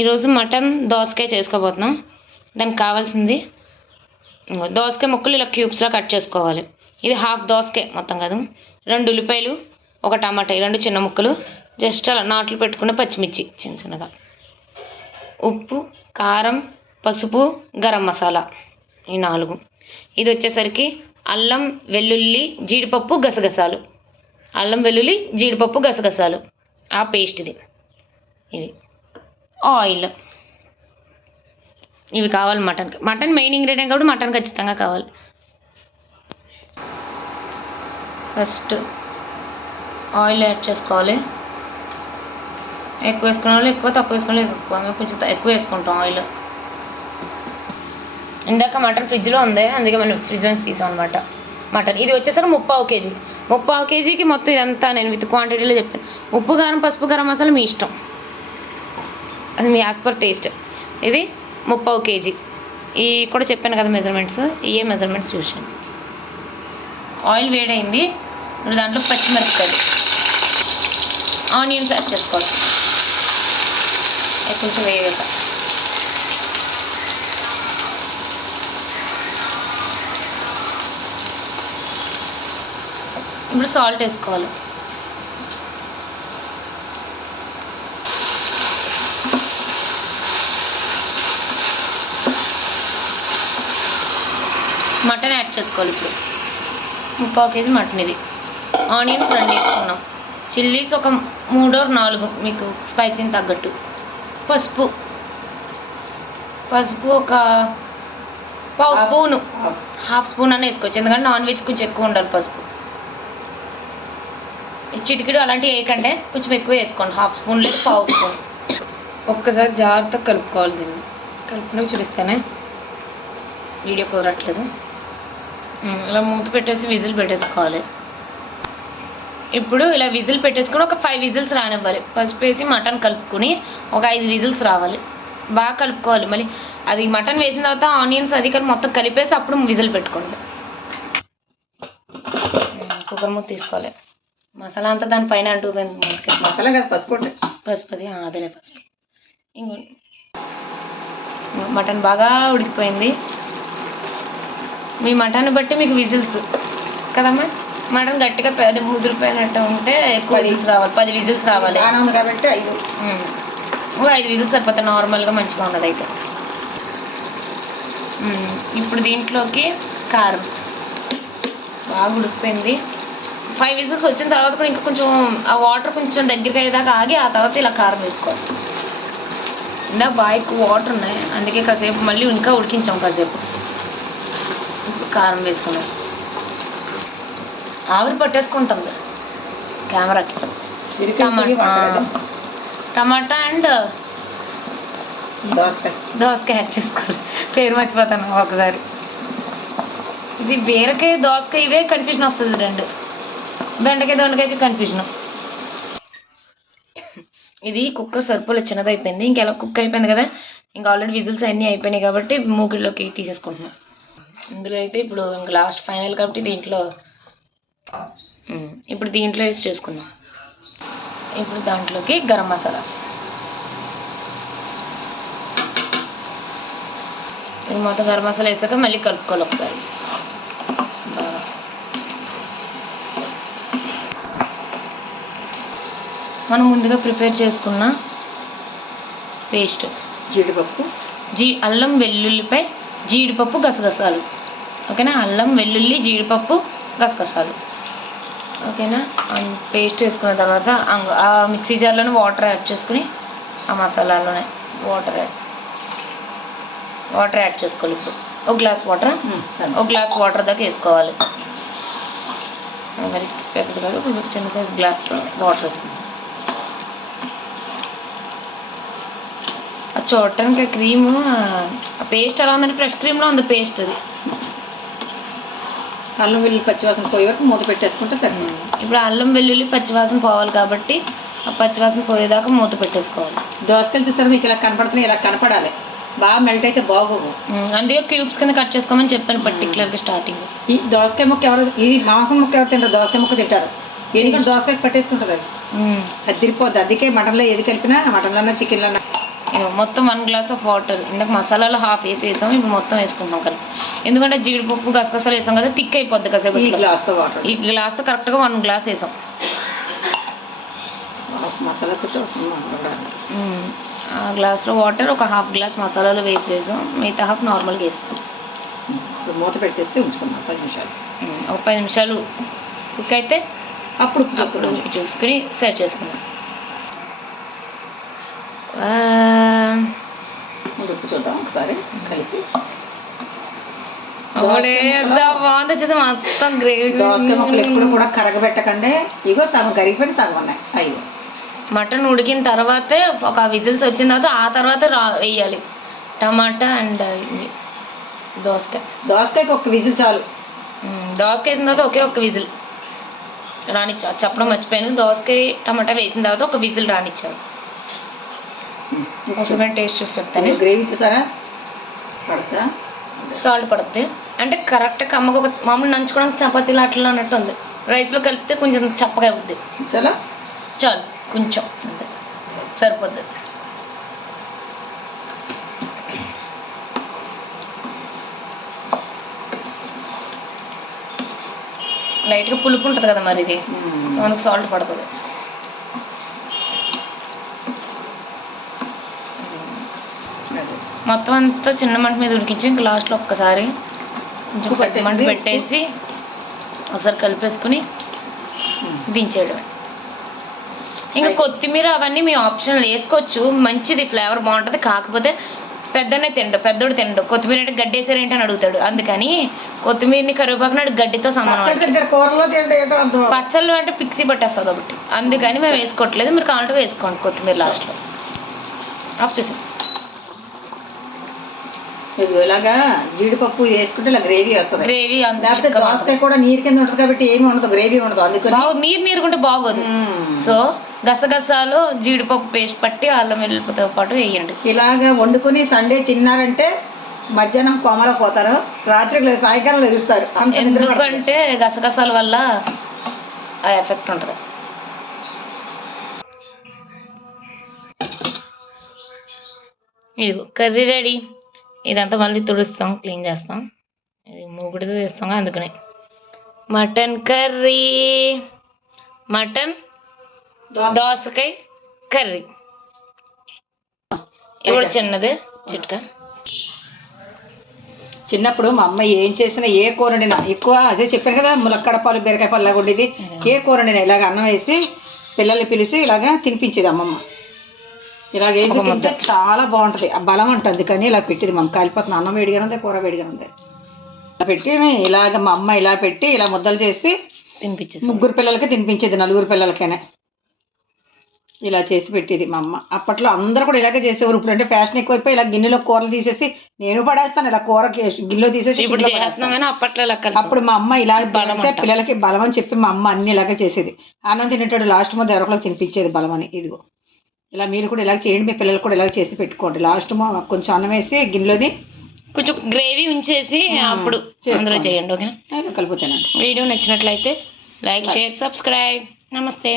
ఈరోజు మటన్ దోసకాయ చేసుకోబోతున్నాం. దానికి కావాల్సింది దోసకాయ ముక్కలు ఇలా క్యూబ్స్లో కట్ చేసుకోవాలి. ఇది హాఫ్ దోసకాయ మొత్తం కాదు. 2 ఉల్లిపాయలు, 1 టమాటా, 2 చిన్న ముక్కలు, జస్ట్ అలా నాట్లు పెట్టుకున్న పచ్చిమిర్చి చిన్న చిన్నగా, ఉప్పు, కారం, పసుపు, గరం మసాలా, ఈ 4. ఇది వచ్చేసరికి అల్లం వెల్లుల్లి జీడిపప్పు గసగసాలు, అల్లం వెల్లుల్లి జీడిపప్పు గసగసాలు ఆ పేస్ట్. ఇవి ఆయిల్. ఇవి కావాలి మటన్కి. మటన్ మెయిన్ ఇంగ్రీడియంట్ కాబట్టి మటన్ ఖచ్చితంగా కావాలి. ఫస్ట్ ఆయిల్ యాడ్ చేసుకోవాలి. ఎక్కువ వేసుకునే వాళ్ళు ఎక్కువ, తక్కువ వేసుకునే వాళ్ళు ఎక్కువ. మేము కొంచెం ఎక్కువ వేసుకుంటాం ఆయిల్. ఇందాక మటన్ ఫ్రిడ్జ్లో ఉంది, అందుకే మనం ఫ్రిడ్జ్ నుంచి తీసాం అనమాట. మటన్ ఇది వచ్చేసరికి 3/4 కేజీ. 3/4 కేజీకి మొత్తం ఇదంతా నేను విత్ క్వాంటిటీలో చెప్పాను. ఉప్పు, కారం, పసుపు, గరం మసాలా మీ ఇష్టం, అది మీ యాజ్ పర్ టేస్ట్. ఇది 3/4 కేజీ. ఈ కూడా చెప్పాను కదా మెజర్మెంట్స్, ఇవే మెజర్మెంట్స్ చూసాను. ఆయిల్ వేడైంది. ఇప్పుడు దాంట్లో పచ్చిమిరపకాయలు, ఆనియన్స్ యాడ్ చేసుకోవాలి. అది కొంచెం వేగాక ఇప్పుడు సాల్ట్ వేసుకోవాలి. మటన్ యాడ్ చేసుకోవాలి. ఇప్పుడు 3/4 కేజీ మటన్. ఇది ఆనియన్స్ 2 వేసుకున్నాం. చిల్లీస్ ఒక 3 or 4 మీకు స్పైసీని తగ్గట్టు. పసుపు ఒక 1/2 స్పూను, 1/2 స్పూన్ అని వేసుకోవచ్చు, ఎందుకంటే నాన్ వెజ్ కొంచెం ఎక్కువ ఉండాలి పసుపు. చిటికెడు అలాంటివి వేయకంటే కొంచెం ఎక్కువ వేసుకోండి, 1/2 స్పూన్ లేదు 1/2 స్పూన్. ఒక్కసారి జాగ్రత్తగా కలుపుకోవాలి. దీన్ని కలుపుకుని చూపిస్తానే, వీడియో కుదరట్లేదు. ఇలా మూత పెట్టేసి విజిల్ పెట్టేసుకోవాలి. ఇప్పుడు ఇలా విజిల్ పెట్టేసుకుని ఒక 5 విజిల్స్ రానివ్వాలి. పసుపు వేసి మటన్ కలుపుకొని ఒక 5 విజిల్స్ రావాలి. బాగా కలుపుకోవాలి. మళ్ళీ అది మటన్ వేసిన తర్వాత ఆనియన్స్ అది కానీ మొత్తం కలిపేసి అప్పుడు విజిల్ పెట్టుకోండి. కుక్కర్ మూత తీసుకోవాలి. మసాలా అంతా దానిపైన అంటుపోయింది. మసాలా కదా, పసుపు. పసుపు అదేలే పసుపు. ఇంకో మటన్ బాగా ఉడికిపోయింది. మీ మటన్ బట్టి మీకు విజిల్స్ కదమ్మా. మటన్ గట్టిగా ముదిరిపోయినట్టు ఉంటే ఎక్కువ విజిల్స్ రావాలి. 10 విజిల్స్ రావాలి కాబట్టి 5 విజిల్స్ సరిపోతాయి. నార్మల్గా మంచిగా ఉన్నది అయితే. ఇప్పుడు దీంట్లోకి కారం బాగా ఉడికిపోయింది. 5 విజిల్స్ వచ్చిన తర్వాత కూడా ఇంకా కొంచెం ఆ వాటర్ కొంచెం దగ్గరికి అయ్యేదాకా ఆగి ఆ తర్వాత ఇలా కారం వేసుకోవాలి. ఇందాక బాగా ఎక్కువ వాటర్ ఉన్నాయి, అందుకే కాసేపు మళ్ళీ ఇంకా ఉడికించాం కాసేపు. ఇప్పుడు కారం వేసుకున్నాం. ఆవిరి పట్టేసుకుంటుంది కెమెరాకి. టమాటా అండ్ దోసకాయ యాడ్ చేసుకోవాలి. పేరు మర్చిపోతాను ఒకసారి. ఇది బీరకాయ దోసకాయ ఇవే కన్ఫ్యూజన్ వస్తుంది. 2 బెండకాయ దొండకాయకి కన్ఫ్యూజన్. ఇది కుక్కర్ సరిపోలే, చిన్నది అయిపోయింది. ఇంకెలా కుక్ అయిపోయింది కదా, ఇంకా ఆల్రెడీ విజిల్స్ అన్నీ అయిపోయినాయి కాబట్టి మూగిలోకి తీసేసుకుంటున్నాం. ఇందులో అయితే ఇప్పుడు ఇంకా లాస్ట్ ఫైనల్ కాబట్టి దీంట్లో వేసి చేసుకుందాం. ఇప్పుడు దాంట్లోకి గరం మసాలా, మొత్తం గరం మసాలా వేసాక మళ్ళీ కలుపుకోవాలి ఒకసారి. మనం ముందుగా ప్రిపేర్ చేసుకున్న పేస్ట్, జీడిపప్పు, అల్లం వెల్లుల్లిపై జీడిపప్పు గసగసాలు, ఓకేనా. అల్లం వెల్లుల్లి జీడిపప్పు గసగసాలు, ఓకేనా. పేస్ట్ వేసుకున్న తర్వాత ఆ మిక్సీ జార్లోనే వాటర్ యాడ్ చేసుకుని ఆ మసాలాలోనే వాటర్ యాడ్ చేసుకోవాలి. ఇప్పుడు ఒక గ్లాస్ వాటర్ దాకా వేసుకోవాలి. మరి పెద్దది కాదు, కొంచెం చిన్న సైజ్ గ్లాస్తో వాటర్ వేసుకుంటాం. చూడటానికి క్రీము ఆ పేస్ట్ ఎలా ఉందంటే ఫ్రెష్ క్రీమ్లో ఉంది పేస్ట్. అది అల్లం వెల్లుల్లి పచ్చివాసన పోయే వరకు మూత పెట్టేసుకుంటే సరే. ఇప్పుడు అల్లం వెల్లుల్లి పచ్చివాసన పోవాలి కాబట్టి ఆ పచ్చివాసన పోయేదాకా మూత పెట్టేసుకోవాలి. దోసకాయలు చూసారు మీకు ఇలా కనపడుతున్నాయి, ఇలా కనపడాలి. బాగా మెల్ట్ అయితే బాగోవు, అందుకే క్యూబ్స్ కింద కట్ చేసుకోమని చెప్పాను పర్టికులర్గా స్టార్టింగ్. ఈ దోసకాయ ముక్క ఎవరు, ఇది మాంసం ముక్క ఎవరు తింటారు? దోసకాయ ముక్క తింటారు. ఎందుకంటే దోసకాయకి పట్టేసుకుంటుంది, అది తిరిగిపోద్ది. అందుకే మటన్లో ఏది కలిపినా, మటన్లో చికెన్లో ఇదిగో మొత్తం 1 గ్లాస్ ఆఫ్ వాటర్. ఇందాక మసాలాలో హాఫ్ వేసేసాం, ఇప్పుడు మొత్తం వేసుకుంటాం కలిపి. ఎందుకంటే జీడిపప్పు గసగసాలు వేసాం కదా, థిక్ అయిపోద్ది కాసేపు. ఈ గ్లాస్తో వాటర్, ఈ గ్లాస్తో కరెక్ట్గా 1 గ్లాస్ వేసాం. మసాలాతో ఆ గ్లాస్లో వాటర్ ఒక హాఫ్ గ్లాస్ మసాలాలో వేసాం, మిగతా హాఫ్ నార్మల్గా వేస్తాం. ఇప్పుడు మూత పెట్టేసి ఉంచుకున్నాం 10 నిమిషాలు. ఒక 10 నిమిషాలు కుక్ అయితే అప్పుడు ఉప్పు చూసుకుని సర్వ్ చేసుకున్నాం. ఉప్పు చూద్దాం ఒకసారి కలిపి. బాగుంది చూస్తే మొత్తం గ్రేవీ. దోసకాయ ముక్కలు ఎప్పుడు కూడా కరగబెట్టకండి. ఇగో సగం కరిగిపోయి సగం ఉన్నాయి. అయ్యో మటన్ ఉడికిన తర్వాతే ఒక విజిల్స్ వచ్చిన తర్వాత ఆ తర్వాత వేయాలి టమాటా అండ్ దోసకాయకి ఒక విజిల్ చాలు. దోసకాయ వేసిన తర్వాత ఒక విజిల్ రానిచ్చారు. చెప్పడం మర్చిపోయాను, దోసకాయ టమాటా వేసిన తర్వాత ఒక విజిల్ రానిచ్చారు. ఒకసారి టేస్ట్ చూసి చెప్తాను. గ్రేవీ చూసారా, పడతా సాల్ట్ పడుతుంది అంటే కరెక్ట్ కమ్మకు. ఒక మామూలు నంచుకోవడానికి చపాతీలు అట్లా అన్నట్టు ఉంది. రైస్లో కలిపితే కొంచెం చప్పగా అవుతుంది. చాలు కొంచెం అంతే సరిపోద్ది. లైట్గా పులుపు ఉంటుంది కదా మరి ఇది, సో అందుకు సాల్ట్ పడుతుంది. మొత్తం అంతా చిన్న మంట మీద ఉడికించి ఇంకా లాస్ట్లో ఒక్కసారి కొంచెం పెద్ద మంట పెట్టేసి ఒకసారి కలిపేసుకుని దించేయడం. ఇంకా కొత్తిమీర అవన్నీ మీ ఆప్షన్లు వేసుకోవచ్చు, మంచిది, ఫ్లేవర్ బాగుంటుంది. కాకపోతే పెద్దోడు తిండు. కొత్తిమీర అంటే గడ్డి వేసారేంటి అని అడుగుతాడు. అందుకని కొత్తిమీరని కరివేపాకుని గడ్డితో సమానం. పచ్చళ్ళు అంటే పిక్సీ పట్టేస్తుంది కాబట్టి అందుకని మేము వేసుకోవట్లేదు. మీరు కావాలంటే వేసుకోండి కొత్తిమీర లాస్ట్లో. ఆఫ్ చేసాం. ఇలాగా జీడిపప్పు ఇది వేసుకుంటే ఇలా గ్రేవీ వస్తుంది. గ్రేవీ లేకపోతే దోసకాయ కూడా నీరు కింద ఉంటుంది కాబట్టి ఏమి ఉండదు, గ్రేవీ ఉండదు. అందుకని నీరుకుంటే బాగోదు. సో గసగసాలు జీడిపప్పు పేస్ట్ పట్టి అల్లం వెల్లుల్లితో పాటు వేయండి. ఇలాగా వండుకొని సండే తిన్నారంటే మధ్యాహ్నం కోమలో పోతారు, రాత్రి సాయంకాలం లెగుస్తారు. ఎందుకంటే గసగసాల వల్ల ఆ ఎఫెక్ట్ ఉంటుంది. ఇది కర్రీ రెడీ. ఇదంతా మళ్ళీ తుడుస్తాం, క్లీన్ చేస్తాం. ఇది మూగుడితో తీస్తాం అందుకని. మటన్ కర్రీ, మటన్ దోసకాయ కర్రీ. ఇప్పుడు చిన్నది చిట్కా. చిన్నప్పుడు మా అమ్మ ఏం చేసినా, ఏ కూర వండినా ఎక్కువ అదే చెప్పాను కదా, ములక్కడ పాలు బీరకాయ పాలు లాగా ఉండేది. ఏ కూర వండినా ఇలాగ అన్నం వేసి పిల్లల్ని పిలిచి ఇలాగా తినిపించేది అమ్మమ్మ. ఇలాగ వేసి తింటే చాలా బాగుంటుంది, ఆ బలం ఉంటుంది. కానీ ఇలా పెట్టేది మమ్మ. కాలిపోతుంది, అన్నం వేడిగానే ఉంది, కూర వేడిగానే ఉంది. ఇలా పెట్టి ఇలాగ మా అమ్మ ఇలా పెట్టి ఇలా ముద్దలు చేసి తినిపించేది. 3 పిల్లలకి తినిపించేది, 4 పిల్లలకైనా ఇలా చేసి పెట్టేది మా అమ్మ. అప్పట్లో అందరూ కూడా ఇలాగే చేసేవారు. ఇప్పుడు అంటే ఫ్యాషన్ ఎక్కువైపోయి ఇలా గిన్నెలో కూరలు తీసేసి నేను పడేస్తాను, ఇలా కూరకి గిన్నెలో తీసేసి. అప్పుడు మా అమ్మ ఇలా పెడితే పిల్లలకి బలం అని చెప్పి మా అమ్మ అన్ని ఇలాగే చేసేది. అన్నం తినేటాడు లాస్ట్ మధ్య ఎవరికో తినిపించేది బలం అని. ఇదిగో ఇలా మీరు కూడా ఇలా చేయండి, మీ పిల్లలు కూడా ఇలా చేసి పెట్టుకోండి. లాస్ట్ కొంచెం అన్నం వేసి గిన్నెలోని కొంచెం గ్రేవీ ఉంచేసి అప్పుడు అందులో చేయండి. ఓకేనా, కలుపుతానండి. వీడియో నచ్చినట్లయితే లైక్, షేర్, సబ్స్క్రైబ్. నమస్తే.